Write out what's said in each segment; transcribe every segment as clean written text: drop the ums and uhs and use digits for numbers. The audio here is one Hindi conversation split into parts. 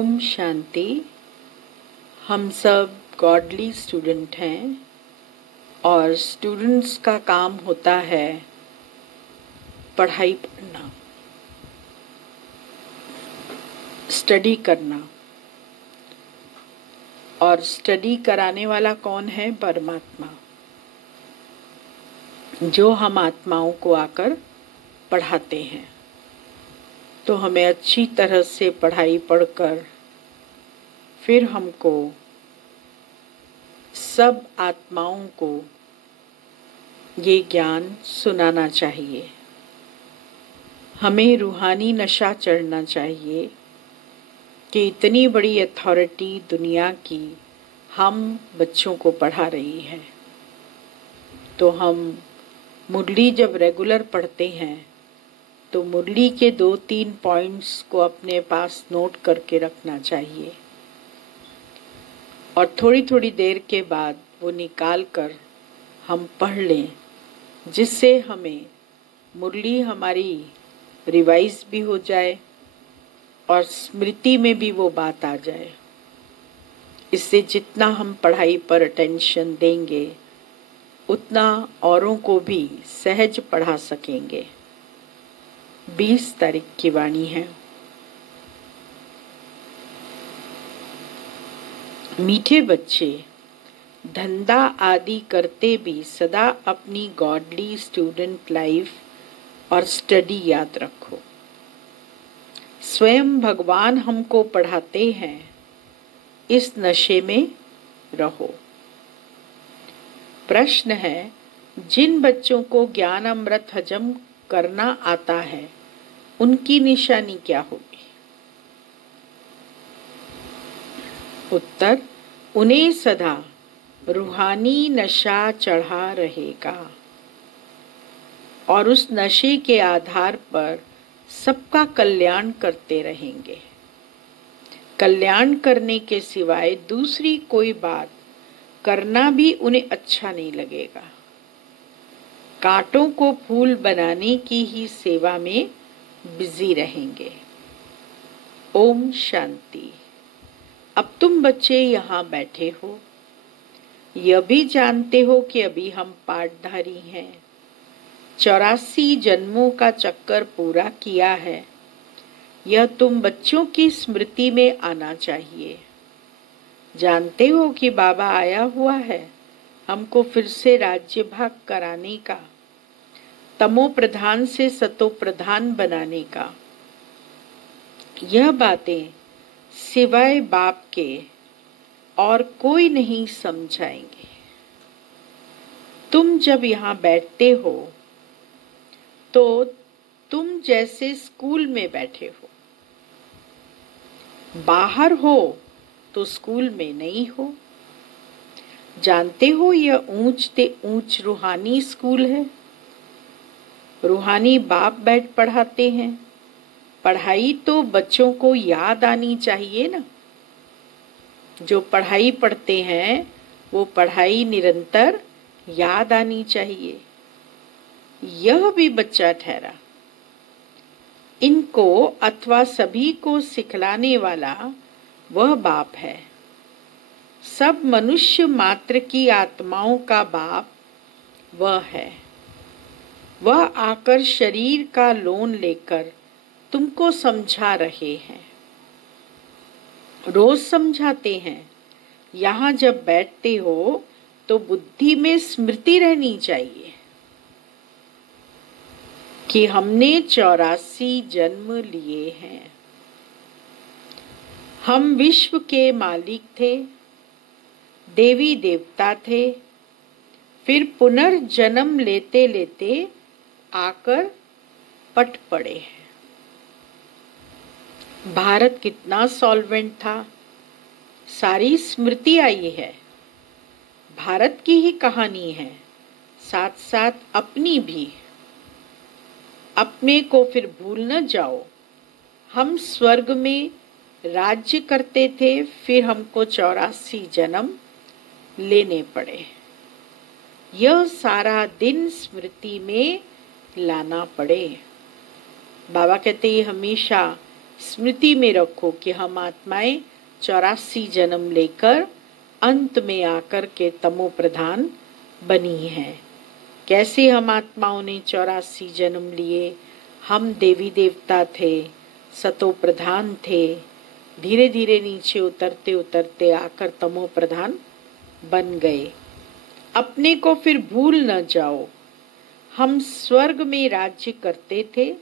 ओम शांति। हम सब गॉडली स्टूडेंट हैं और स्टूडेंट्स का काम होता है पढ़ाई पढ़ना, स्टडी करना। और स्टडी कराने वाला कौन है? परमात्मा, जो हम आत्माओं को आकर पढ़ाते हैं। तो हमें अच्छी तरह से पढ़ाई पढ़कर फिर हमको सब आत्माओं को ये ज्ञान सुनाना चाहिए। हमें रूहानी नशा चढ़ना चाहिए कि इतनी बड़ी अथॉरिटी दुनिया की हम बच्चों को पढ़ा रही है। तो हम मुरली जब रेगुलर पढ़ते हैं तो मुरली के 2-3 पॉइंट्स को अपने पास नोट करके रखना चाहिए और थोड़ी थोड़ी देर के बाद वो निकाल कर हम पढ़ लें, जिससे हमें मुरली हमारी रिवाइज भी हो जाए और स्मृति में भी वो बात आ जाए। इससे जितना हम पढ़ाई पर अटेंशन देंगे उतना औरों को भी सहज पढ़ा सकेंगे। 20 तारीख की वाणी है। मीठे बच्चे, धंधा आदि करते भी सदा अपनी गॉडली स्टूडेंट लाइफ और स्टडी याद रखो। स्वयं भगवान हमको पढ़ाते हैं, इस नशे में रहो। प्रश्न है, जिन बच्चों को ज्ञान अमृत हजम करना आता है उनकी निशानी क्या होगी? उत्तर, उन्हें सदा रूहानी नशा चढ़ा रहेगा और उस नशे के आधार पर सबका कल्याण करते रहेंगे। कल्याण करने के सिवाय दूसरी कोई बात करना भी उन्हें अच्छा नहीं लगेगा। कांटों को फूल बनाने की ही सेवा में बिजी रहेंगे। ओम शांति। अब तुम बच्चे यहाँ बैठे हो, यह भी जानते हो कि अभी हम पाठधारी हैं। 84 जन्मों का चक्कर पूरा किया है। यह तुम बच्चों की स्मृति में आना चाहिए। जानते हो कि बाबा आया हुआ है हमको फिर से राज्य भाग कराने का, तमो प्रधान से सतो प्रधान बनाने का। यह बातें सिवाय बाप के और कोई नहीं समझाएंगे। तुम जब यहाँ बैठते हो तो तुम जैसे स्कूल में बैठे हो, बाहर हो तो स्कूल में नहीं हो। जानते हो यह ऊंच ते ऊंच रूहानी स्कूल है। रूहानी बाप बैठ पढ़ाते हैं। पढ़ाई तो बच्चों को याद आनी चाहिए ना। जो पढ़ाई पढ़ते हैं वो पढ़ाई निरंतर याद आनी चाहिए। यह भी बच्चा ठहरा। इनको अथवा सभी को सिखलाने वाला वह बाप है। सब मनुष्य मात्र की आत्माओं का बाप वह है। वह आकर शरीर का लोन लेकर तुमको समझा रहे हैं। रोज समझाते हैं। यहाँ जब बैठते हो तो बुद्धि में स्मृति रहनी चाहिए कि हमने 84 जन्म लिए हैं। हम विश्व के मालिक थे, देवी देवता थे, फिर पुनर्जन्म लेते लेते आकर पट पड़े हैं। भारत कितना सॉल्वेंट था, सारी स्मृति आई है। भारत की ही कहानी है, साथ साथ अपनी भी। अपने को फिर भूल न जाओ। हम स्वर्ग में राज्य करते थे, फिर हमको 84 जन्म लेने पड़े। यह सारा दिन स्मृति में लाना पड़े। बाबा कहते हैं हमेशा स्मृति में रखो कि हम आत्माएं 84 जन्म लेकर अंत में आकर के तमो प्रधान बनी हैं। कैसे हम आत्माओं ने 84 जन्म लिए? हम देवी देवता थे, सतो प्रधान थे, धीरे धीरे नीचे उतरते उतरते आकर तमो प्रधान बन गए। अपने को फिर भूल न जाओ। हम स्वर्ग में राज्य करते थे,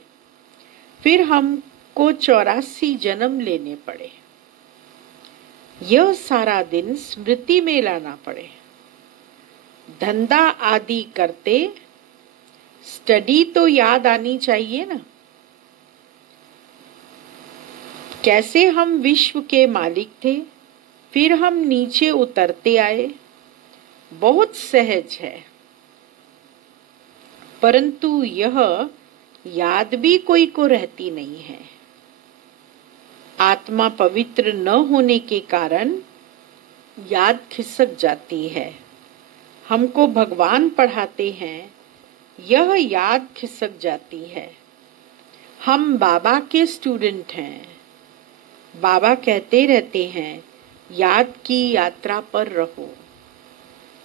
फिर हमको 84 जन्म लेने पड़े। यह सारा दिन स्मृति में लाना पड़े। धंधा आदि करते स्टडी तो याद आनी चाहिए ना। कैसे हम विश्व के मालिक थे, फिर हम नीचे उतरते आए। बहुत सहज है, परंतु यह याद भी कोई को रहती नहीं है। आत्मा पवित्र न होने के कारण याद खिसक जाती है। हमको भगवान पढ़ाते हैं, यह याद खिसक जाती है। हम बाबा के स्टूडेंट हैं। बाबा कहते रहते हैं, याद की यात्रा पर रहो।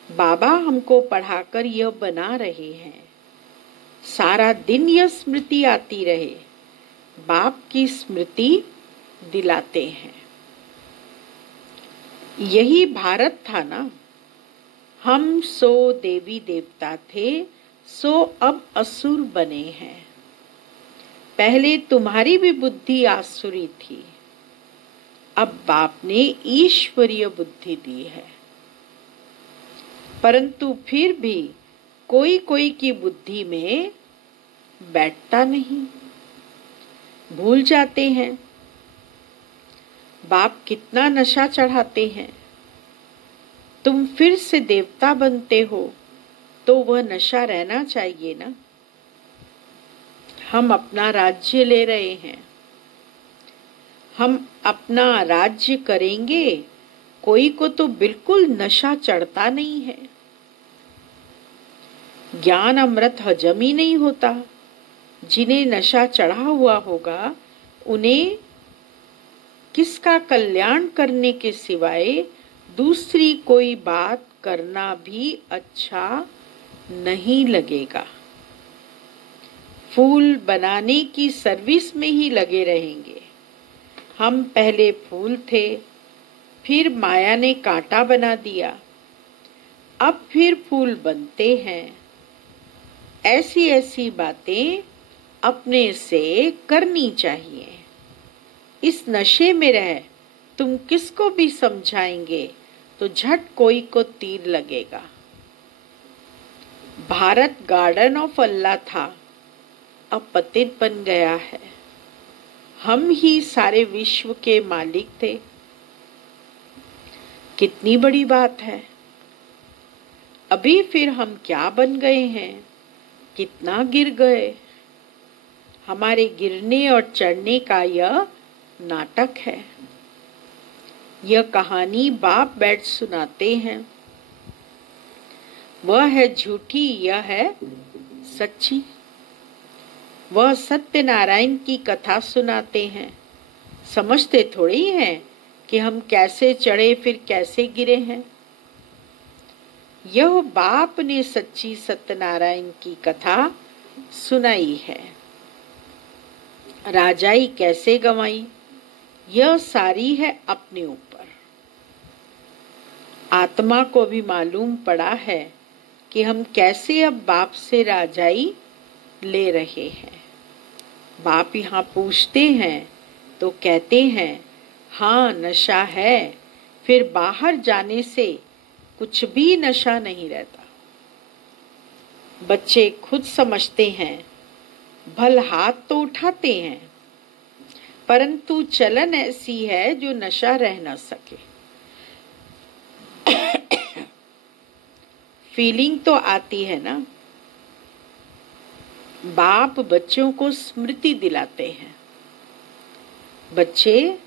बाबा हमको पढ़ाकर यह बना रहे हैं। सारा दिन यह स्मृति आती रहे। बाप की स्मृति दिलाते हैं। यही भारत था ना। हम सो देवी देवता थे, सो अब असुर बने हैं। पहले तुम्हारी भी बुद्धि आसुरी थी, अब बाप ने ईश्वरीय बुद्धि दी है। परंतु फिर भी कोई कोई की बुद्धि में बैठता नहीं, भूल जाते हैं। बाप कितना नशा चढ़ाते हैं। तुम फिर से देवता बनते हो तो वह नशा रहना चाहिए ना। हम अपना राज्य ले रहे हैं, हम अपना राज्य करेंगे। कोई को तो बिल्कुल नशा चढ़ता नहीं है। ज्ञान अमृत हजम ही नहीं होता। जिन्हें नशा चढ़ा हुआ होगा उन्हें किसका कल्याण करने के सिवाय दूसरी कोई बात करना भी अच्छा नहीं लगेगा। फूल बनाने की सर्विस में ही लगे रहेंगे। हम पहले फूल थे, फिर माया ने कांटा बना दिया, अब फिर फूल बनते हैं। ऐसी ऐसी बातें अपने से करनी चाहिए। इस नशे में रह तुम किसको भी समझाएंगे तो झट कोई को तीर लगेगा। भारत गार्डन ऑफ अल्लाह था, अब पतित बन गया है। हम ही सारे विश्व के मालिक थे। कितनी बड़ी बात है। अभी फिर हम क्या बन गए हैं, कितना गिर गए। हमारे गिरने और चढ़ने का यह नाटक है। यह कहानी बाप बैठ सुनाते हैं। वह है झूठी, यह है सच्ची। वह सत्यनारायण की कथा सुनाते हैं। समझते थोड़ी हैं कि हम कैसे चढ़े फिर कैसे गिरे हैं। यह बाप ने सच्ची सत्यनारायण की कथा सुनाई है। राजाई कैसे गंवाई, यह सारी है अपने ऊपर। आत्मा को भी मालूम पड़ा है कि हम कैसे अब बाप से राजाई ले रहे हैं। बाप यहाँ पूछते हैं तो कहते हैं, हाँ नशा है, फिर बाहर जाने से कुछ भी नशा नहीं रहता। बच्चे खुद समझते हैं, भल हाथ तो उठाते हैं, परंतु चलन ऐसी है जो नशा रह न सके। फीलिंग तो आती है ना। बाप बच्चों को स्मृति दिलाते हैं, बच्चे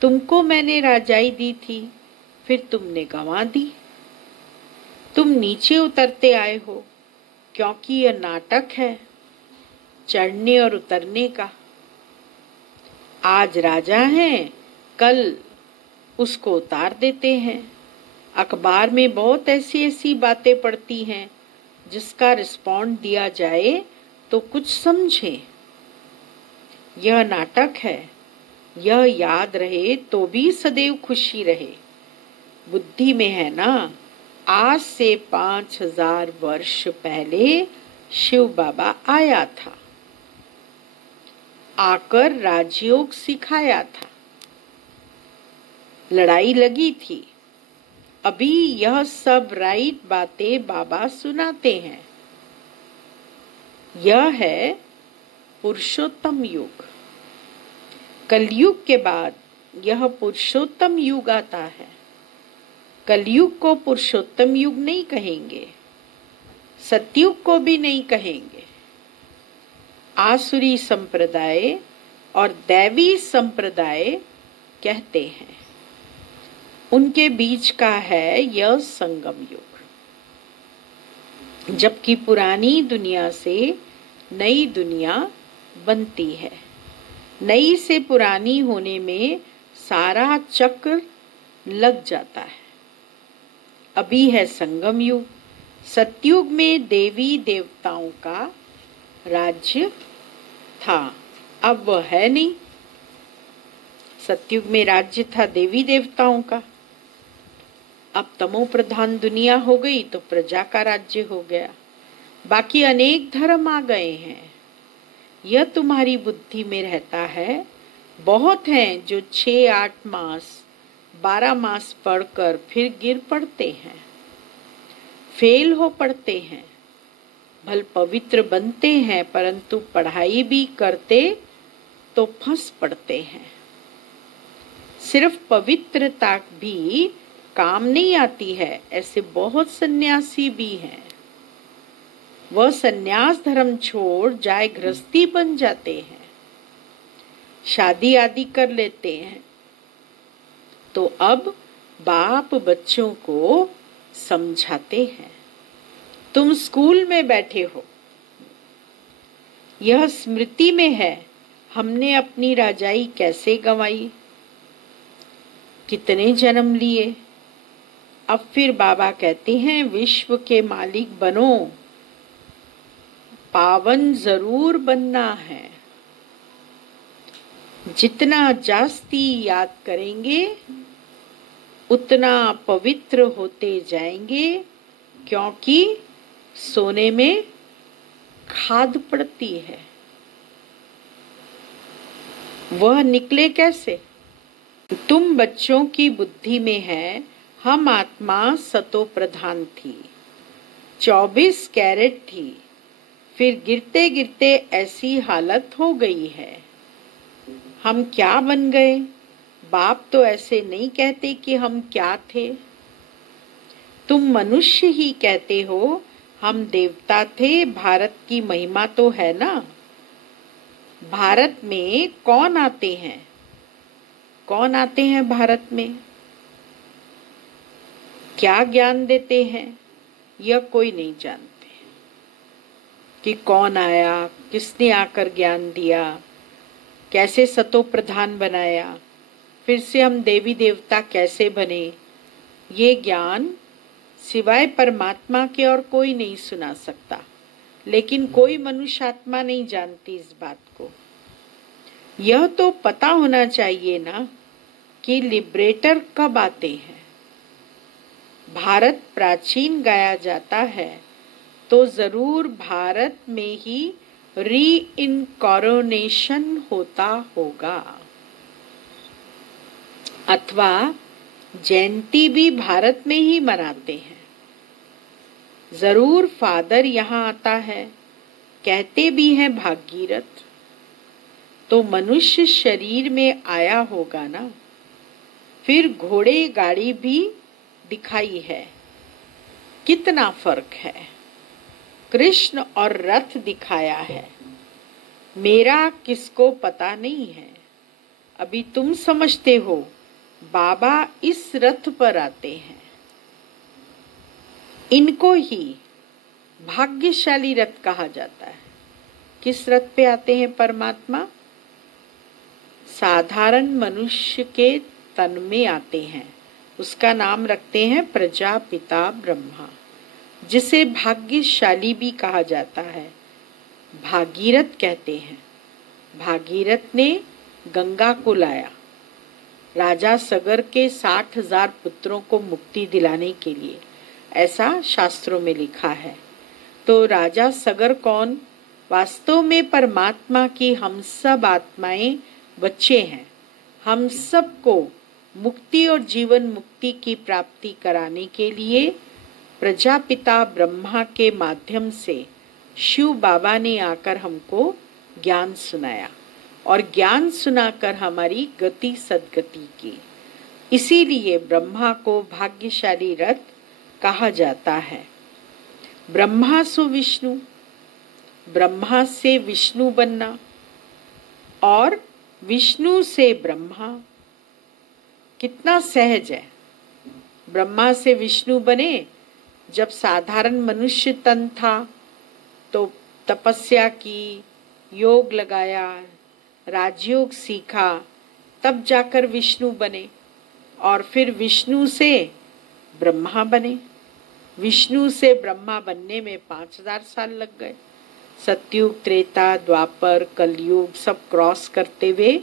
तुमको मैंने राजाई दी थी, फिर तुमने गंवा दी। तुम नीचे उतरते आए हो क्योंकि यह नाटक है चढ़ने और उतरने का। आज राजा हैं, कल उसको उतार देते हैं। अखबार में बहुत ऐसी ऐसी बातें पढ़ती हैं जिसका रिस्पॉन्ड दिया जाए तो कुछ समझें। यह नाटक है, यह याद रहे तो भी सदैव खुशी रहे। बुद्धि में है ना, आज से 5000 वर्ष पहले शिव बाबा आया था, आकर राजयोग सिखाया था, लड़ाई लगी थी। अभी यह सब राइट बातें बाबा सुनाते हैं। यह है पुरुषोत्तम युग। कलयुग के बाद यह पुरुषोत्तम युग आता है। कलयुग को पुरुषोत्तम युग नहीं कहेंगे, सतयुग को भी नहीं कहेंगे। आसुरी संप्रदाय और दैवी संप्रदाय कहते हैं। उनके बीच का है यह संगम युग। जबकि पुरानी दुनिया से नई दुनिया बनती है। नई से पुरानी होने में सारा चक्र लग जाता है। अभी है संगम युग। सतयुग में देवी देवताओं का राज्य था, अब वह है नहीं। सतयुग में राज्य था देवी देवताओं का, अब तमो प्रधान दुनिया हो गई तो प्रजा का राज्य हो गया। बाकी अनेक धर्म आ गए हैं। यह तुम्हारी बुद्धि में रहता है। बहुत हैं जो 6-8 मास 12 मास पढ़कर फिर गिर पड़ते हैं, फेल हो पड़ते हैं। भल पवित्र बनते हैं परंतु पढ़ाई भी करते तो फंस पड़ते हैं। सिर्फ पवित्रता भी काम नहीं आती है, ऐसे बहुत सन्यासी भी हैं। वह सन्यास धर्म छोड़ जाए गृहस्थी बन जाते हैं, शादी आदि कर लेते हैं। तो अब बाप बच्चों को समझाते हैं। तुम स्कूल में बैठे हो, यह स्मृति में है हमने अपनी राजाई कैसे गंवाई, कितने जन्म लिए। अब फिर बाबा कहते हैं विश्व के मालिक बनो, पावन जरूर बनना है। जितना जास्ती याद करेंगे उतना पवित्र होते जाएंगे, क्योंकि सोने में खाद पड़ती है। वह निकले कैसे? तुम बच्चों की बुद्धि में है हम आत्मा सतो प्रधान थी, 24 कैरेट थी, फिर गिरते गिरते ऐसी हालत हो गई है। हम क्या बन गए? बाप तो ऐसे नहीं कहते कि हम क्या थे। तुम मनुष्य ही कहते हो, हम देवता थे। भारत की महिमा तो है ना। भारत में कौन आते हैं? कौन आते हैं भारत में? क्या ज्ञान देते हैं? यह कोई नहीं जानते कि कौन आया, किसने आकर ज्ञान दिया, कैसे सतो प्रधान बनाया, फिर से हम देवी देवता कैसे बने। ये ज्ञान सिवाय परमात्मा के और कोई नहीं सुना सकता। लेकिन कोई मनुष्य आत्मा नहीं जानती इस बात को। यह तो पता होना चाहिए ना कि लिबरेटर कब आते हैं। भारत प्राचीन गाया जाता है तो जरूर भारत में ही रीइनकॉर्नेशन होता होगा, अथवा जयंती भी भारत में ही मनाते हैं। जरूर फादर यहाँ आता है, कहते भी हैं भागीरथ, तो मनुष्य शरीर में आया होगा ना। फिर घोड़े गाड़ी भी दिखाई है, कितना फर्क है। कृष्ण और रथ दिखाया है, मेरा किसको पता नहीं है। अभी तुम समझते हो बाबा इस रथ पर आते हैं। इनको ही भाग्यशाली रथ कहा जाता है। किस रथ पे आते हैं परमात्मा? साधारण मनुष्य के तन में आते हैं। उसका नाम रखते हैं प्रजापिता ब्रह्मा, जिसे भाग्यशाली भी कहा जाता है। भागीरथ कहते हैं। भागीरथ ने गंगा को लाया राजा सगर के 60,000 पुत्रों को मुक्ति दिलाने के लिए, ऐसा शास्त्रों में लिखा है। तो राजा सगर कौन? वास्तव में परमात्मा की हम सब आत्माएं बच्चे हैं। हम सबको मुक्ति और जीवन मुक्ति की प्राप्ति कराने के लिए प्रजापिता ब्रह्मा के माध्यम से शिव बाबा ने आकर हमको ज्ञान सुनाया और ज्ञान सुनाकर हमारी गति सद्गति की। इसीलिए ब्रह्मा को भाग्यशाली रथ कहा जाता है। ब्रह्मा सु विष्णु, ब्रह्मा से विष्णु बनना और विष्णु से ब्रह्मा, कितना सहज है। ब्रह्मा से विष्णु बने। जब साधारण मनुष्य तन था तो तपस्या की, योग लगाया, राजयोग सीखा, तब जाकर विष्णु बने और फिर विष्णु से ब्रह्मा बने। विष्णु से ब्रह्मा बनने में 5,000 साल लग गए। सतयुग, त्रेता, द्वापर, कलयुग सब क्रॉस करते हुए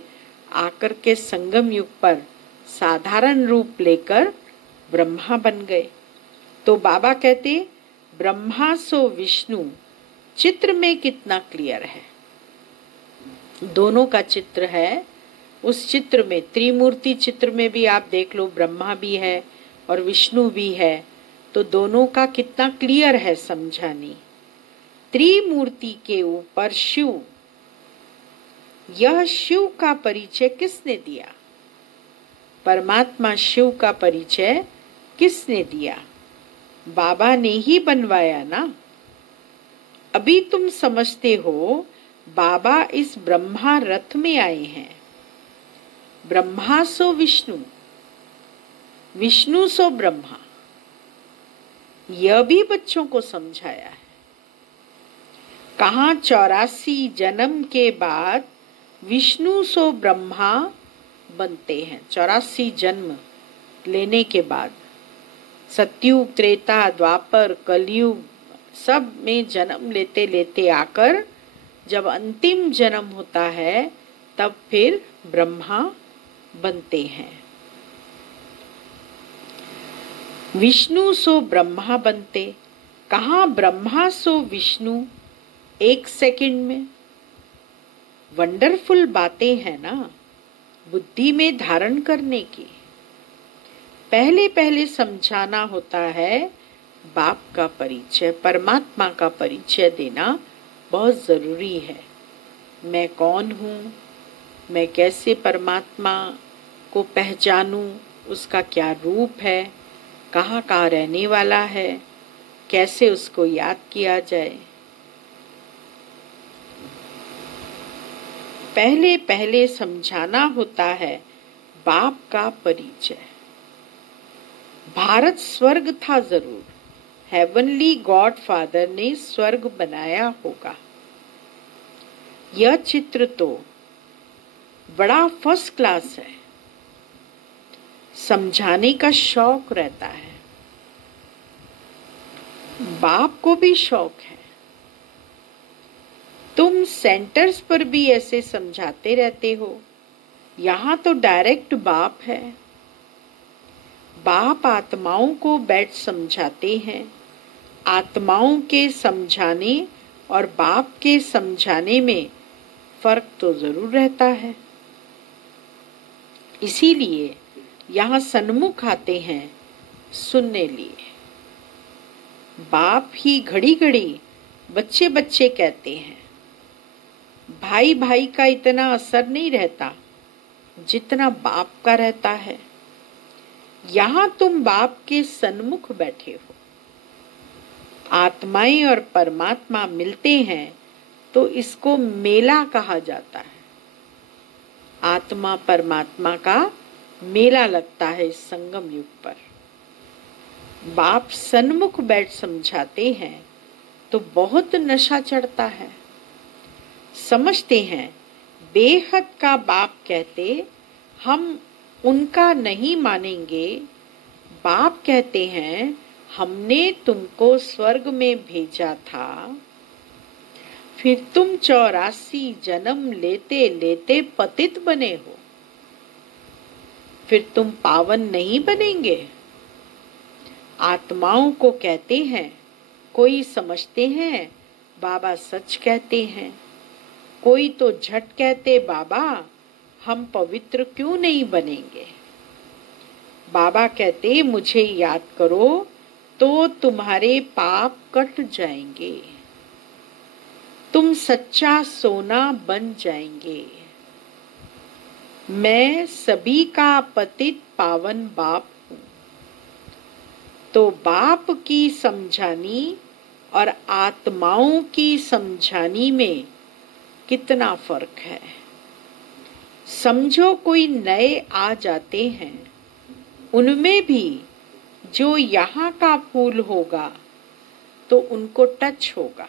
आकर के संगम युग पर साधारण रूप लेकर ब्रह्मा बन गए। तो बाबा कहते ब्रह्मा सो विष्णु, चित्र में कितना क्लियर है। दोनों का चित्र है। उस चित्र में, त्रिमूर्ति चित्र में भी आप देख लो, ब्रह्मा भी है और विष्णु भी है। तो दोनों का कितना क्लियर है समझानी। त्रिमूर्ति के ऊपर शिव, यह शिव का परिचय किसने दिया? परमात्मा शिव का परिचय किसने दिया? बाबा ने ही बनवाया ना। अभी तुम समझते हो बाबा इस ब्रह्मा रथ में आए हैं। ब्रह्मा सो विष्णु, विष्णु सो ब्रह्मा, यह भी बच्चों को समझाया है। कहाँ 84 जन्म के बाद विष्णु सो ब्रह्मा बनते हैं। 84 जन्म लेने के बाद सतयुग, त्रेता, द्वापर, कलयुग सब में जन्म लेते लेते आकर जब अंतिम जन्म होता है तब फिर ब्रह्मा बनते हैं। विष्णु सो ब्रह्मा बनते। कहाँ ब्रह्मा सो विष्णु, 1 सेकंड में। वंडरफुल बातें हैं ना बुद्धि में धारण करने की। पहले पहले समझाना होता है। बाप का परिचय, परमात्मा का परिचय देना बहुत जरूरी है। मैं कौन हूँ, मैं कैसे परमात्मा को पहचानूं, उसका क्या रूप है, कहाँ कहाँ रहने वाला है, कैसे उसको याद किया जाए। पहले पहले समझाना होता है बाप का परिचय। भारत स्वर्ग था जरूर, हेवनली गॉड फादर ने स्वर्ग बनाया होगा। यह चित्र तो बड़ा फर्स्ट क्लास है। समझाने का शौक रहता है। बाप को भी शौक है। तुम सेंटर्स पर भी ऐसे समझाते रहते हो। यहाँ तो डायरेक्ट बाप है। बाप आत्माओं को बैठ समझाते हैं। आत्माओं के समझाने और बाप के समझाने में फर्क तो जरूर रहता है। इसीलिए यहाँ सन्मुख आते हैं सुनने लिए। बाप ही घड़ी घड़ी बच्चे बच्चे कहते हैं। भाई भाई का इतना असर नहीं रहता जितना बाप का रहता है। यहाँ तुम बाप के सन्मुख बैठे हो। आत्माएं और परमात्मा मिलते हैं तो इसको मेला कहा जाता है। आत्मा परमात्मा का मेला लगता है इस संगम युग पर। बाप सन्मुख बैठ समझाते हैं तो बहुत नशा चढ़ता है। समझते हैं बेहद का बाप कहते हम उनका नहीं मानेंगे। बाप कहते हैं हमने तुमको स्वर्ग में भेजा था, फिर तुम 84 जन्म लेते लेते पतित बने हो, फिर तुम पावन नहीं बनेंगे। आत्माओं को कहते हैं, कोई समझते हैं बाबा सच कहते हैं, कोई तो झट कहते बाबा हम पवित्र क्यों नहीं बनेंगे। बाबा कहते मुझे याद करो तो तुम्हारे पाप कट जाएंगे, तुम सच्चा सोना बन जाएंगे। मैं सभी का पतित पावन बाप हूँ। तो बाप की समझानी और आत्माओं की समझानी में कितना फर्क है। समझो कोई नए आ जाते हैं, उनमें भी जो यहाँ का फूल होगा तो उनको टच होगा।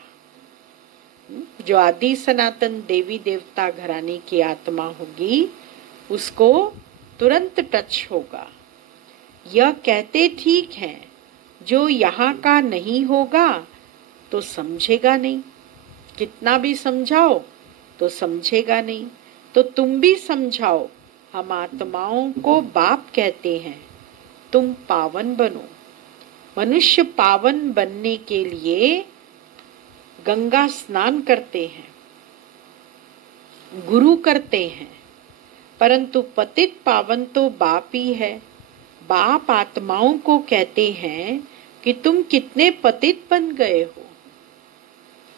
जो आदि सनातन देवी देवता घराने की आत्मा होगी उसको तुरंत टच होगा। यह कहते ठीक है, जो यहाँ का नहीं होगा तो समझेगा नहीं, कितना भी समझाओ तो समझेगा नहीं। तो तुम भी समझाओ, हम आत्माओं को बाप कहते हैं, तुम पावन बनो। मनुष्य पावन बनने के लिए गंगा स्नान करते हैं, गुरु करते हैं, परंतु पतित पावन तो बाप ही है। बाप आत्माओं को कहते हैं कि तुम कितने पतित बन गए हो।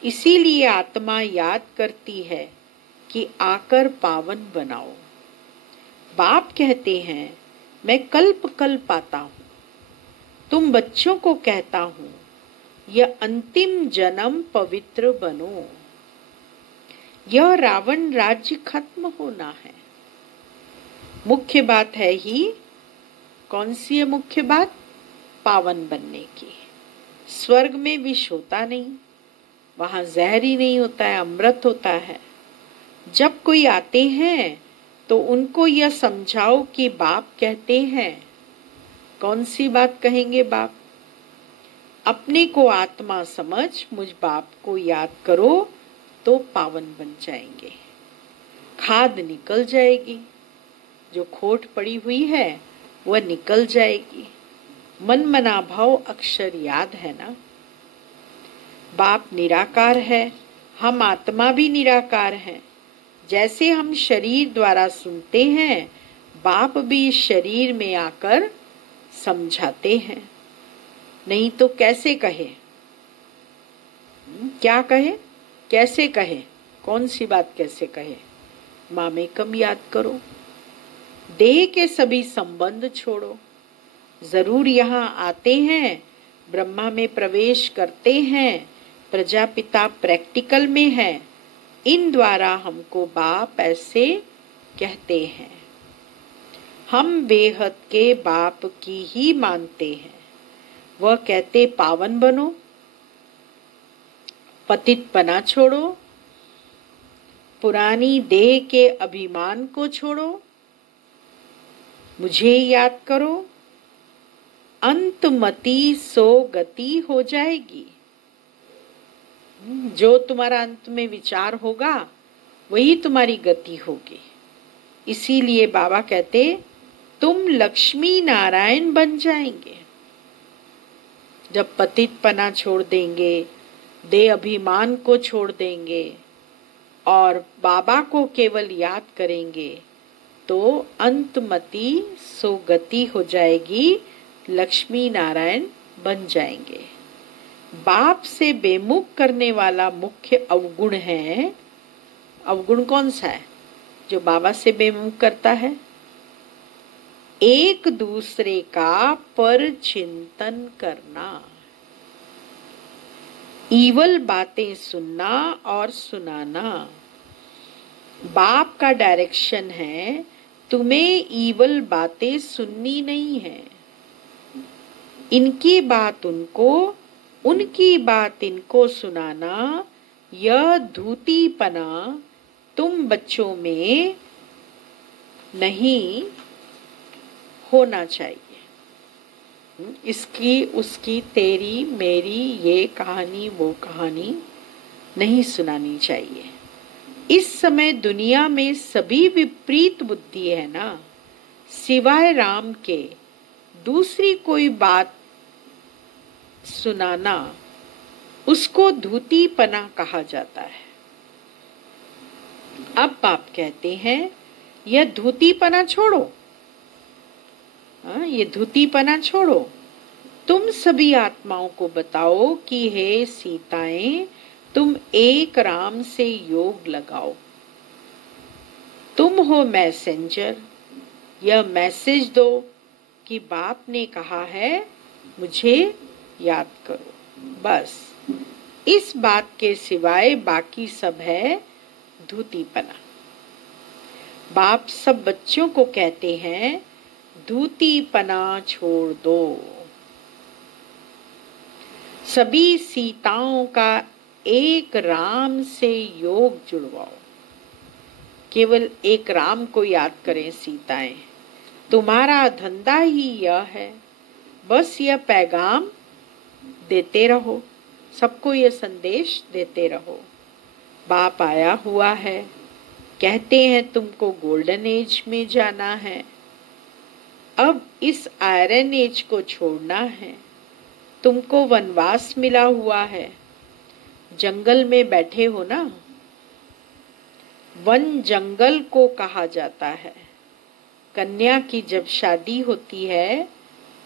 इसीलिए आत्मा याद करती है कि आकर पावन बनाओ। बाप कहते हैं मैं कल्प कल्प आता हूँ। तुम बच्चों को कहता हूँ यह अंतिम जन्म पवित्र बनो। यह रावण राज्य खत्म होना है। मुख्य बात है ही कौन सी है मुख्य बात? पावन बनने की। स्वर्ग में विष होता नहीं, वहां जहर ही नहीं होता है, अमृत होता है। जब कोई आते हैं तो उनको यह समझाओ कि बाप कहते हैं। कौन सी बात कहेंगे बाप? अपने को आत्मा समझ मुझ बाप को याद करो तो पावन बन जाएंगे। खाद निकल जाएगी, जो खोट पड़ी हुई है वह निकल जाएगी। मन मना भाव अक्षर याद है ना। बाप निराकार है, हम आत्मा भी निराकार हैं। जैसे हम शरीर द्वारा सुनते हैं, बाप भी शरीर में आकर समझाते हैं। नहीं तो कैसे कहे? क्या कहे? कैसे कहे? कौन सी बात कैसे कहे? मामेकम याद करो। देह के सभी संबंध छोड़ो। जरूर यहाँ आते हैं, ब्रह्मा में प्रवेश करते हैं, प्रजापिता प्रैक्टिकल में है। इन द्वारा हमको बाप ऐसे कहते हैं। हम बेहद के बाप की ही मानते हैं। वह कहते पावन बनो, पतितपना छोड़ो, पुरानी देह के अभिमान को छोड़ो, मुझे याद करो, अंतमति सो गति हो जाएगी। जो तुम्हारा अंत में विचार होगा वही तुम्हारी गति होगी। इसीलिए बाबा कहते तुम लक्ष्मी नारायण बन जाएंगे। जब पतितपना छोड़ देंगे, देह अभिमान को छोड़ देंगे और बाबा को केवल याद करेंगे तो अंतमति सुगति हो जाएगी, लक्ष्मी नारायण बन जाएंगे। बाप से बेमुख करने वाला मुख्य अवगुण है। अवगुण कौन सा है जो बाबा से बेमुख करता है? एक दूसरे का पर चिंतन करना, ईवल बातें सुनना और सुनाना। बाप का डायरेक्शन है तुम्हें ईवल बातें सुननी नहीं है। इनकी बात उनको, उनकी बात इनको सुनाना, यह धूतीपना तुम बच्चों में नहीं होना चाहिए। इसकी उसकी तेरी मेरी ये कहानी वो कहानी नहीं सुनानी चाहिए। इस समय दुनिया में सभी विपरीत बुद्धि है ना, सिवाय राम के दूसरी कोई बात सुनाना उसको धूतीपना कहा जाता है। अब बाप कहते हैं यह धूतीपना छोड़ो, ये धूतीपना छोड़ो। तुम सभी आत्माओं को बताओ कि हे सीताएं, तुम एक राम से योग लगाओ। तुम हो मैसेंजर, यह मैसेज दो कि बाप ने कहा है मुझे याद करो। बस इस बात के सिवाय बाकी सब है धूतीपना। बाप सब बच्चों को कहते हैं धूतीपना छोड़ दो। सभी सीताओं का एक राम से योग जुड़वाओ। केवल एक राम को याद करें सीताएं। तुम्हारा धंधा ही यह है, बस यह पैगाम देते रहो, सबको यह संदेश देते रहो। बाप आया हुआ है, कहते हैं तुमको गोल्डन एज में जाना है, अब इस आयरन एज को छोड़ना है। तुमको वनवास मिला हुआ है, जंगल में बैठे हो ना। वन जंगल को कहा जाता है। कन्या की जब शादी होती है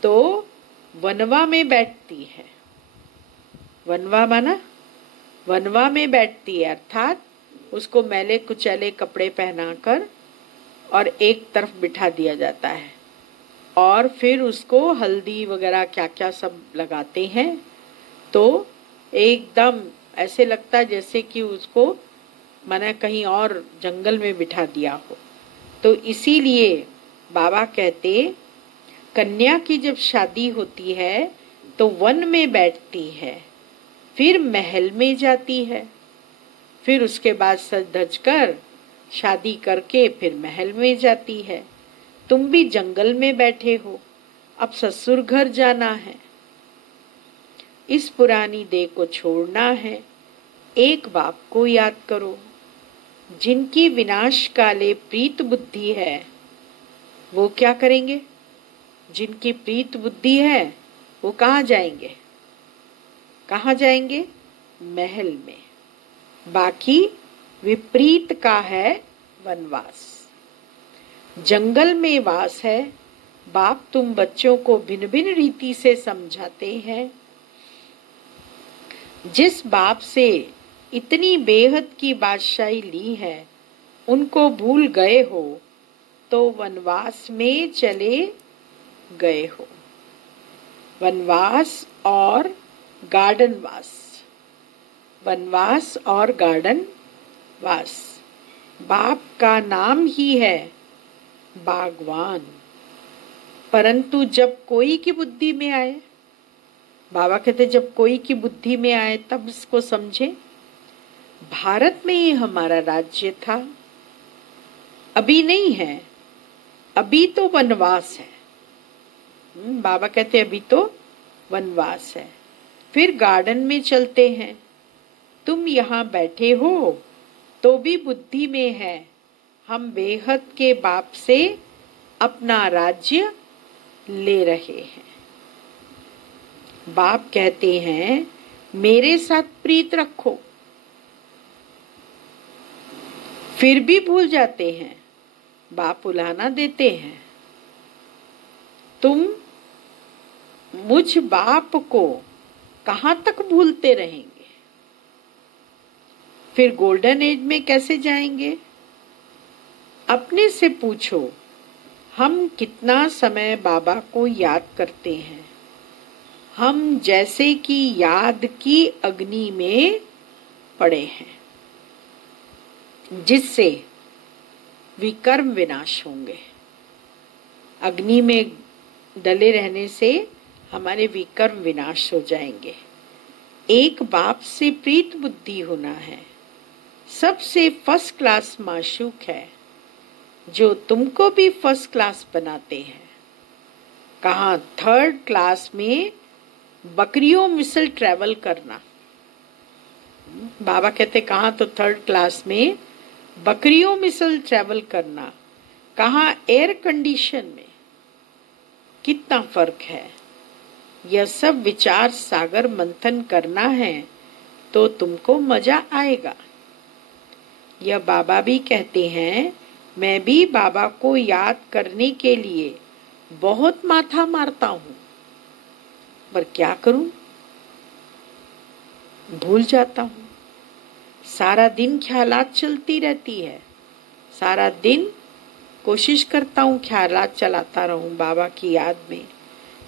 तो वनवा में बैठती है। वनवा माना वनवा में बैठती है, अर्थात उसको मैले कुचैले कपड़े पहनाकर और एक तरफ बिठा दिया जाता है और फिर उसको हल्दी वगैरह क्या क्या सब लगाते हैं, तो एकदम ऐसे लगता है जैसे कि उसको माना कहीं और जंगल में बिठा दिया हो। तो इसीलिए बाबा कहते कन्या की जब शादी होती है तो वन में बैठती है, फिर महल में जाती है, फिर उसके बाद सज धज कर शादी करके फिर महल में जाती है। तुम भी जंगल में बैठे हो, अब ससुर घर जाना है। इस पुरानी देह को छोड़ना है। एक बाप को याद करो, जिनकी विनाश काले प्रीत बुद्धि है वो क्या करेंगे? जिनकी प्रीत बुद्धि है वो कहाँ जाएंगे? कहाँ जाएंगे? महल में। बाकी विपरीत का है वनवास, जंगल में वास है। बाप तुम बच्चों को भिन्न भिन्न रीति से समझाते हैं। जिस बाप से इतनी बेहद की बादशाही ली है उनको भूल गए हो तो वनवास में चले गए हो। वनवास और गार्डन वास, वनवास और गार्डन वास। बाप का नाम ही है बागवान। परंतु जब कोई की बुद्धि में आए, बाबा कहते जब कोई की बुद्धि में आए तब इसको समझे। भारत में ही हमारा राज्य था, अभी नहीं है, अभी तो वनवास है। बाबा कहते अभी तो वनवास है। फिर गार्डन में चलते हैं। तुम यहाँ बैठे हो तो भी बुद्धि में है हम बेहद के बाप से अपना राज्य ले रहे हैं। बाप कहते हैं मेरे साथ प्रीत रखो, फिर भी भूल जाते हैं। बाप उलाहना देते हैं, तुम मुझ बाप को कहां तक भूलते रहेंगे? फिर गोल्डन एज में कैसे जाएंगे? अपने से पूछो, हम कितना समय बाबा को याद करते हैं? हम जैसे कि याद की अग्नि में पड़े हैं, जिससे विकर्म विनाश होंगे। अग्नि में डले रहने से हमारे विकर्म विनाश हो जाएंगे। एक बाप से प्रीत बुद्धि होना है, सबसे फर्स्ट क्लास माशूक है जो तुमको भी फर्स्ट क्लास बनाते हैं। कहाँ थर्ड क्लास में बकरियों मिसल ट्रेवल करना। बाबा कहते कहाँ तो थर्ड क्लास में बकरियों मिसल ट्रेवल करना, कहाँ एयर कंडीशन में। कितना फर्क है। यह सब विचार सागर मंथन करना है तो तुमको मजा आएगा। यह बाबा भी कहते हैं, मैं भी बाबा को याद करने के लिए बहुत माथा मारता हूँ, पर क्या करूं, भूल जाता हूँ। सारा दिन ख्यालात चलती रहती है। सारा दिन कोशिश करता हूँ ख्यालात चलाता रहूं बाबा की याद में।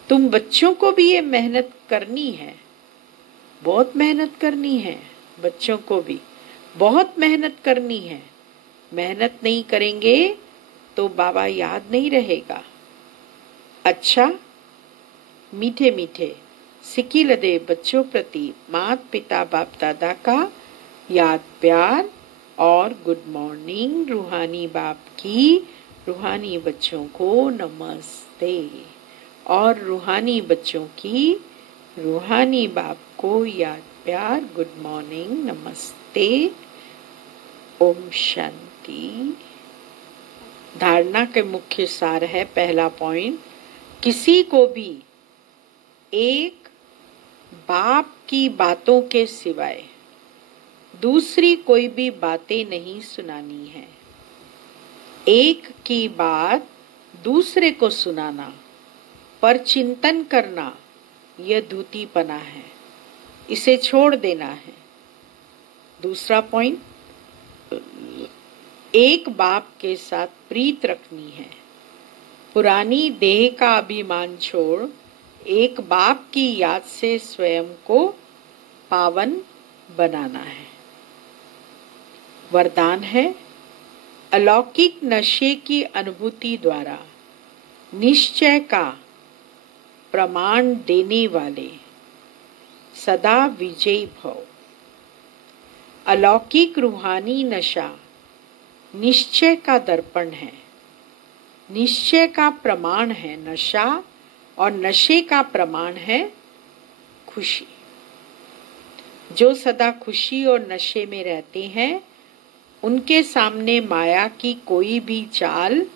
तुम बच्चों को भी ये मेहनत करनी है, बहुत मेहनत करनी है। बच्चों को भी बहुत मेहनत करनी है। मेहनत नहीं करेंगे तो बाबा याद नहीं रहेगा। अच्छा, मीठे मीठे सिक्की लदे बच्चों प्रति माता पिता बाप दादा का याद प्यार और गुड मॉर्निंग। रूहानी बाप की रूहानी बच्चों को नमस्ते और रूहानी बच्चों की रूहानी बाप को याद प्यार गुड मॉर्निंग नमस्ते। ओम शांति। धारणा के मुख्य सार है पहला पॉइंट, किसी को भी एक बाप की बातों के सिवाय दूसरी कोई भी बातें नहीं सुनानी है। एक की बात दूसरे को सुनाना पर चिंतन करना यह धूतीपना है, इसे छोड़ देना है। दूसरा पॉइंट, एक बाप के साथ प्रीत रखनी है। पुरानी देह का अभिमान छोड़ एक बाप की याद से स्वयं को पावन बनाना है। वरदान है, अलौकिक नशे की अनुभूति द्वारा निश्चय का प्रमाण देने वाले सदा विजयी भव। अलौकिक रूहानी नशा निश्चय का दर्पण है, निश्चय का प्रमाण है नशा, और नशे का प्रमाण है खुशी। जो सदा खुशी और नशे में रहते हैं उनके सामने माया की कोई भी चाल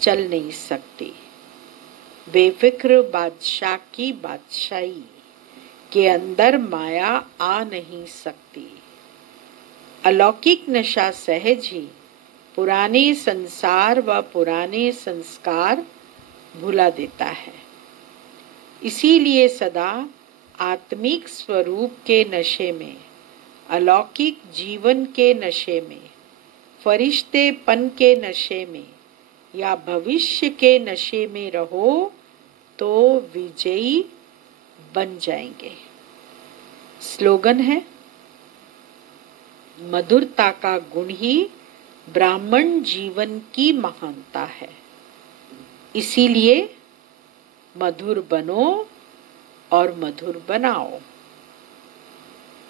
चल नहीं सकती। बेफिक्र बादशाह की बादशाही के अंदर माया आ नहीं सकती। अलौकिक नशा सहज ही पुराने संसार व पुराने संस्कार भुला देता है। इसीलिए सदा आत्मिक स्वरूप के नशे में, अलौकिक जीवन के नशे में, फरिश्तेपन के नशे में या भविष्य के नशे में रहो तो विजयी बन जाएंगे। स्लोगन है, मधुरता का गुण ही ब्राह्मण जीवन की महानता है। इसीलिए मधुर बनो और मधुर बनाओ।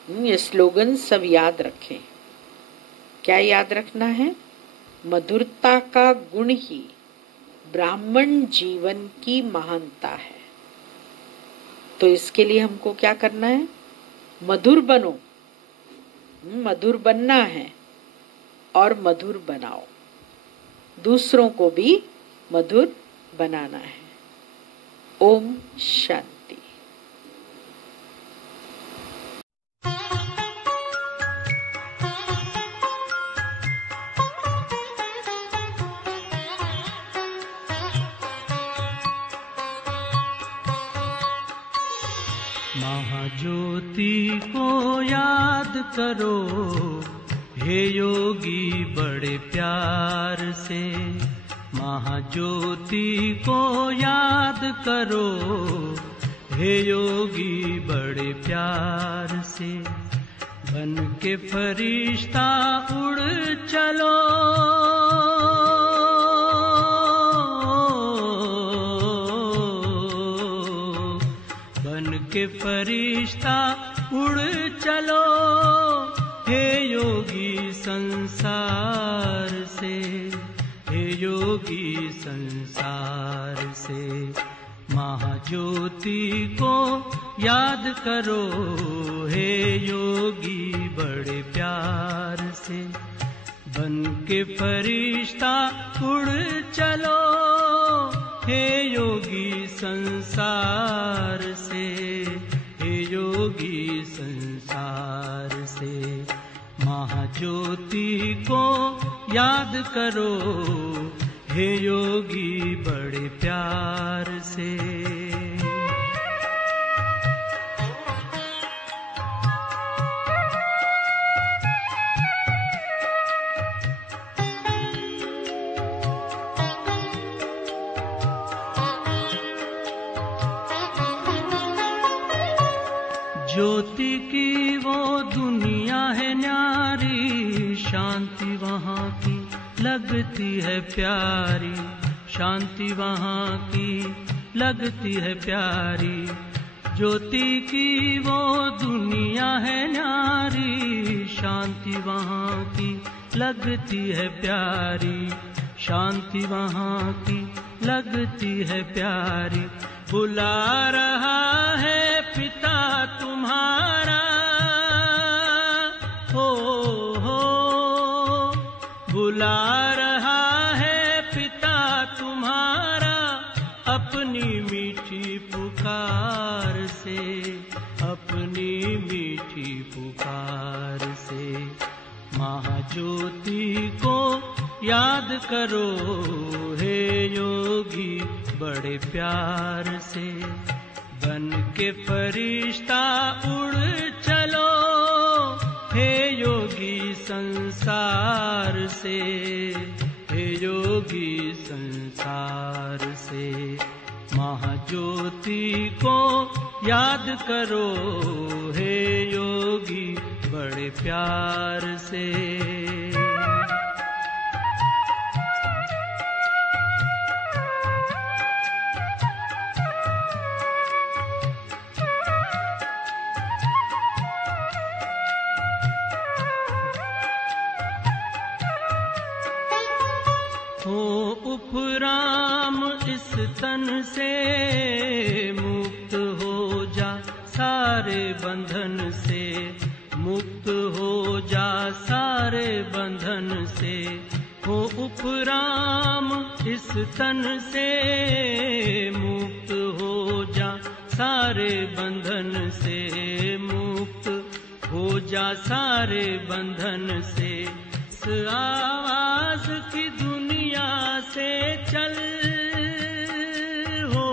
ये स्लोगन सब याद रखें। क्या याद रखना है? मधुरता का गुण ही ब्राह्मण जीवन की महानता है। तो इसके लिए हमको क्या करना है? मधुर बनो, मधुर बनना है और मधुर बनाओ। दूसरों को भी मधुर बनाना है। ओम शांति। महाज्योति को याद करो हे योगी बड़े प्यार से। महाज्योति को याद करो हे योगी बड़े प्यार से। बन के फरिश्ता उड़ चलो, बन के फरिश्ता उड़ चलो हे योगी संसार से, हे योगी संसार से। महाज्योति को याद करो, हे योगी बड़े प्यार से। बन के फरिश्ता उड़ चलो, हे योगी संसार से, हे योगी संसार से। महाज्योति को याद करो, हे योगी बड़े प्यार से। ज्योति की वो दुनिया है न्यारी, शांति वहाँ की लगती है प्यारी, शांति वहाँ की लगती है प्यारी। ज्योति की वो दुनिया है न्यारी, शांति वहाँ की लगती है प्यारी, शांति वहाँ की लगती है प्यारी। बुला रहा है पिता तुम्हारा, हो बुला रहा है पिता तुम्हारा, अपनी मीठी पुकार से, अपनी मीठी पुकार से। महाज्योति को याद करो, हे योगी बड़े प्यार से। बन के फरिश्ता उड़ चलो, हे योगी संसार से, हे योगी संसार से। महाज्योति को याद करो, हे योगी बड़े प्यार से। हो उपराम इस तन से, मुक्त हो जा सारे बंधन से, मुक्त हो जा सारे बंधन से। हो उपराम इस तन से, मुक्त हो जा सारे बंधन से, मुक्त हो जा सारे बंधन से। इस आवाज की दुनिया से चल, हो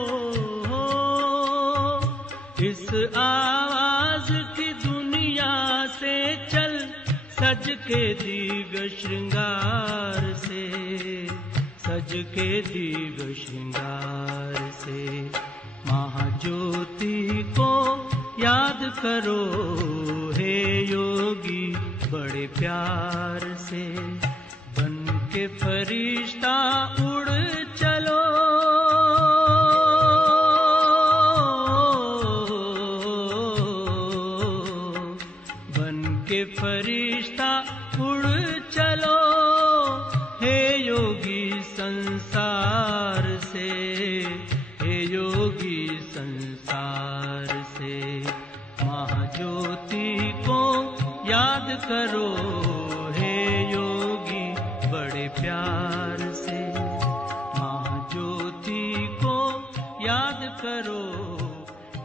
इस आवाज की दुनिया से चल, सज के दीग श्रृंगार से, सज के दीग श्रृंगार से। महाज्योति को याद करो, हे योगी बड़े प्यार से। बन के फरिश्ता उड़ चलो, बन के फरिश्ता उड़ चलो, हे योगी संसार से, हे योगी संसार से। महाज्योति को याद करो, हे योगी बड़े प्यार से। महाज्योति को याद करो,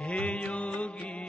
हे योगी